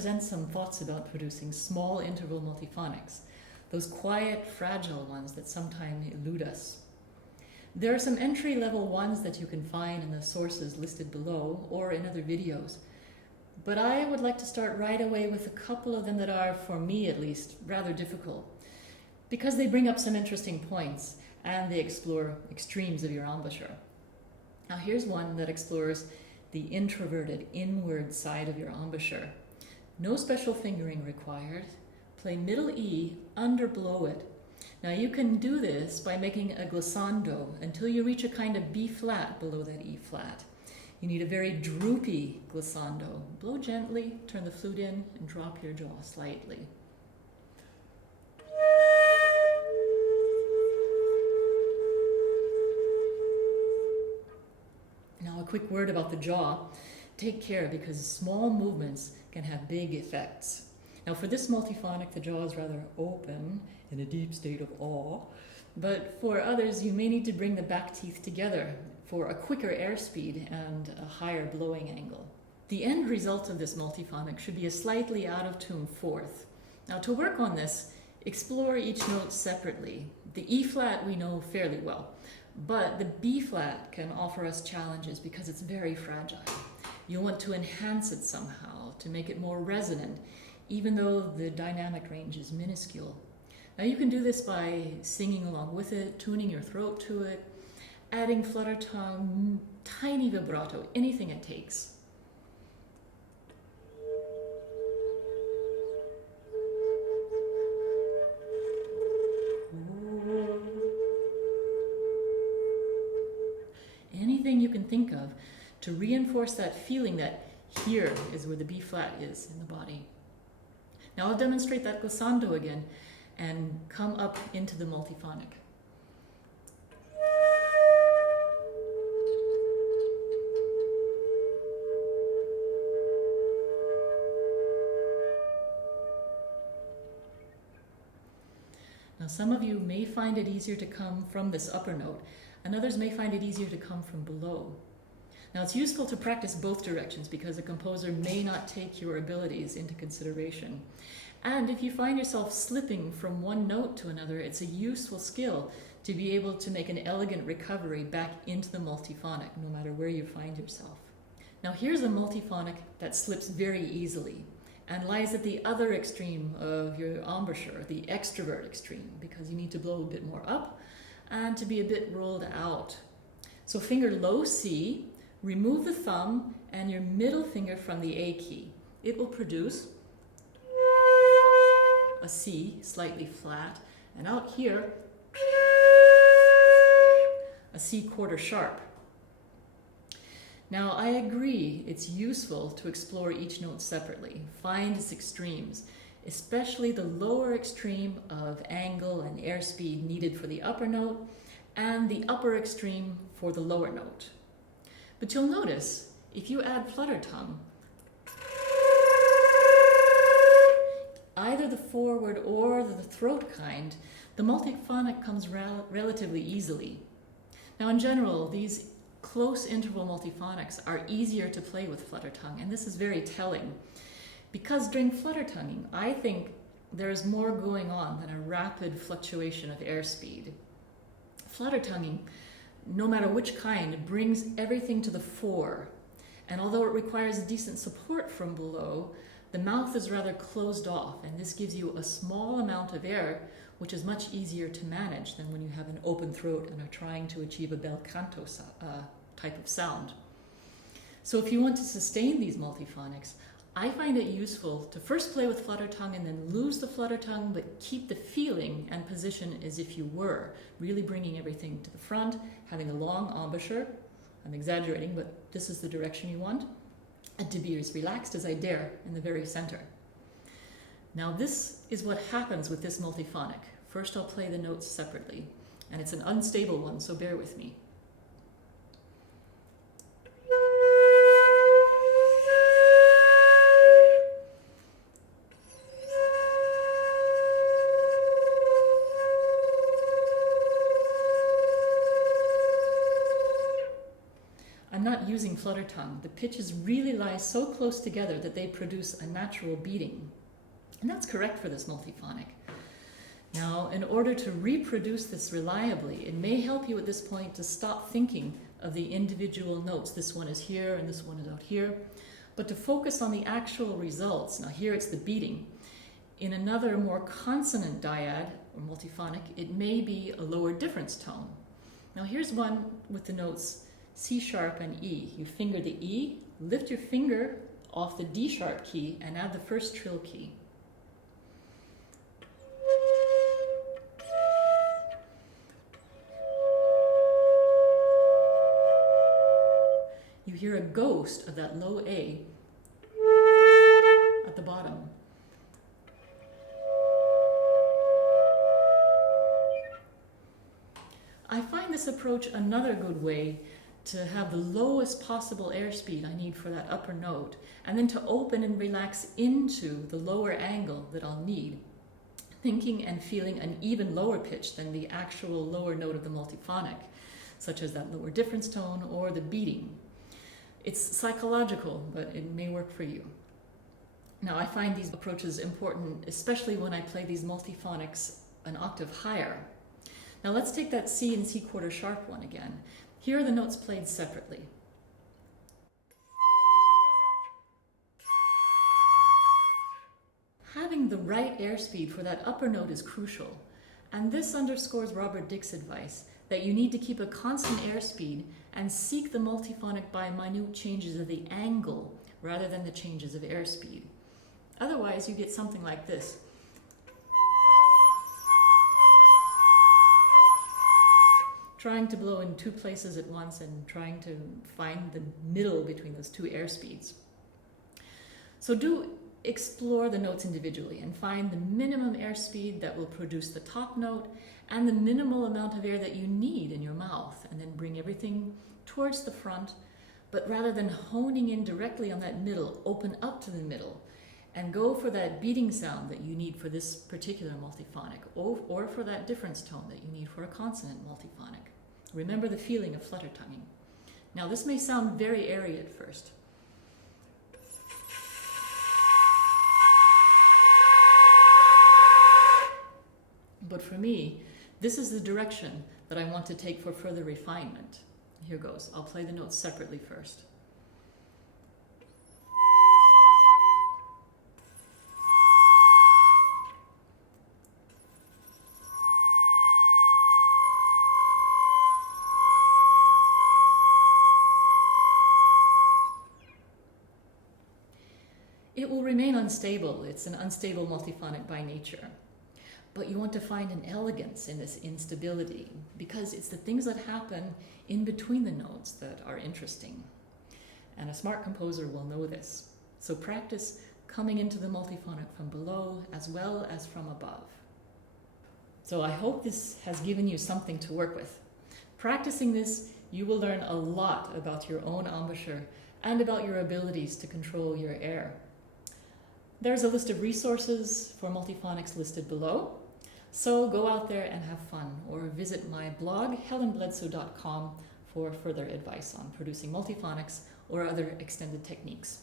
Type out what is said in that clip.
present some thoughts about producing small interval multiphonics, those quiet, fragile ones that sometimes elude us. There are some entry-level ones that you can find in the sources listed below or in other videos, but I would like to start right away with a couple of them that are, for me at least, rather difficult, because they bring up some interesting points and they explore extremes of your embouchure. Now here's one that explores the introverted, inward side of your embouchure. No special fingering required. Play middle E, underblow it. Now you can do this by making a glissando until you reach a kind of B flat below that E flat. You need a very droopy glissando. Blow gently, turn the flute in, and drop your jaw slightly. Now a quick word about the jaw. Take care because small movements can have big effects. Now for this multiphonic, the jaw is rather open in a deep state of awe, but for others you may need to bring the back teeth together for a quicker airspeed and a higher blowing angle. The end result of this multiphonic should be a slightly out of tune fourth. Now to work on this, explore each note separately. The E flat we know fairly well, but the B flat can offer us challenges because it's very fragile. You'll want to enhance it somehow to make it more resonant, even though the dynamic range is minuscule. Now you can do this by singing along with it, tuning your throat to it, adding flutter tongue, tiny vibrato, anything it takes. Anything you can think of to reinforce that feeling that here is where the B flat is in the body. Now I'll demonstrate that glissando again and come up into the multiphonic. Now some of you may find it easier to come from this upper note, and others may find it easier to come from below. Now it's useful to practice both directions because a composer may not take your abilities into consideration. And if you find yourself slipping from one note to another, it's a useful skill to be able to make an elegant recovery back into the multiphonic, no matter where you find yourself. Now here's a multiphonic that slips very easily and lies at the other extreme of your embouchure, the extrovert extreme, because you need to blow a bit more up and to be a bit rolled out. So finger low C, remove the thumb and your middle finger from the A key. It will produce a C, slightly flat, and out here, a C quarter sharp. Now I agree it's useful to explore each note separately, find its extremes, especially the lower extreme of angle and airspeed needed for the upper note and the upper extreme for the lower note. But you'll notice, if you add flutter tongue, either the forward or the throat kind, the multiphonic comes relatively easily. Now in general, these close interval multiphonics are easier to play with flutter tongue, and this is very telling. Because during flutter tonguing, I think there's more going on than a rapid fluctuation of airspeed. Flutter tonguing, no matter which kind, brings everything to the fore. And although it requires decent support from below, the mouth is rather closed off, and this gives you a small amount of air, which is much easier to manage than when you have an open throat and are trying to achieve a bel canto type of sound. So if you want to sustain these multiphonics, I find it useful to first play with flutter tongue and then lose the flutter tongue, but keep the feeling and position as if you were, really bringing everything to the front, having a long embouchure. I'm exaggerating, but this is the direction you want. And to be as relaxed as I dare in the very center. Now this is what happens with this multiphonic. First I'll play the notes separately, and it's an unstable one, so bear with me. I'm not using flutter tongue, the pitches really lie so close together that they produce a natural beating. And that's correct for this multiphonic. Now, in order to reproduce this reliably, it may help you at this point to stop thinking of the individual notes. This one is here and this one is out here, but to focus on the actual results. Now here it's the beating. In another more consonant dyad or multiphonic, it may be a lower difference tone. Now here's one with the notes C sharp and E. You finger the E, lift your finger off the D sharp key and add the first trill key. You hear a ghost of that low A at the bottom. I find this approach another good way to have the lowest possible airspeed I need for that upper note, and then to open and relax into the lower angle that I'll need, thinking and feeling an even lower pitch than the actual lower note of the multiphonic, such as that lower difference tone or the beating. It's psychological, but it may work for you. Now, I find these approaches important, especially when I play these multiphonics an octave higher. Now let's take that C and C quarter sharp one again. Here are the notes played separately. Having the right airspeed for that upper note is crucial, and this underscores Robert Dick's advice that you need to keep a constant airspeed and seek the multiphonic by minute changes of the angle rather than the changes of airspeed. Otherwise, you get something like this. Trying to blow in two places at once and trying to find the middle between those two airspeeds. So do explore the notes individually and find the minimum airspeed that will produce the top note and the minimal amount of air that you need in your mouth, and then bring everything towards the front, but rather than honing in directly on that middle, open up to the middle and go for that beating sound that you need for this particular multiphonic, or for that difference tone that you need for a consonant multiphonic. Remember the feeling of flutter tonguing. Now this may sound very airy at first. But for me, this is the direction that I want to take for further refinement. Here goes. I'll play the notes separately first. It will remain unstable. It's an unstable multiphonic by nature. But you want to find an elegance in this instability, because it's the things that happen in between the notes that are interesting. And a smart composer will know this. So practice coming into the multiphonic from below as well as from above. So I hope this has given you something to work with. Practicing this, you will learn a lot about your own embouchure and about your abilities to control your air. There's a list of resources for multiphonics listed below. So go out there and have fun, or visit my blog, helenbledsoe.com, for further advice on producing multiphonics or other extended techniques.